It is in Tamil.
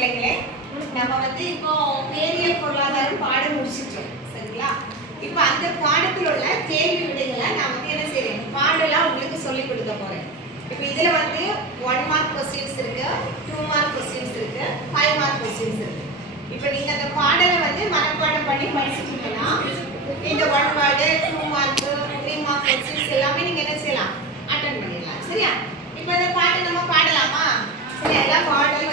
பிள்ளைங்களே, நம்ம இப்போ வேதியியல் பொருளாதாரம் பாடம் முடிச்சிட்டோம். சரிங்களா? இப்போ அந்த பாடத்தில் உள்ள கேள்வி விடைகளை நான் என்ன செய்றேன், பாடலாம் உங்களுக்கு சொல்லி கொடுக்க போறேன். இப்போ இதுல 1 மார்க் क्वेश्चंस இருக்கு, 2 மார்க் क्वेश्चंस இருக்கு, 5 மார்க் क्वेश्चंस இருக்கு. இப்போ நீங்க அந்த பாடலை மனப்பாடம் பண்ணி படிச்சிட்டீங்கன்னா இந்த 1 வேர்ட் 2 மார்க் 3 மார்க் क्वेश्चंस எல்லாமே நீங்க என்ன செய்யலாம், அட்டெண்ட் பண்ணிடலாம். சரியா? இப்போ இந்த பாட்டு நம்ம பாடலாமா? சரி, எல்லா பாடலும்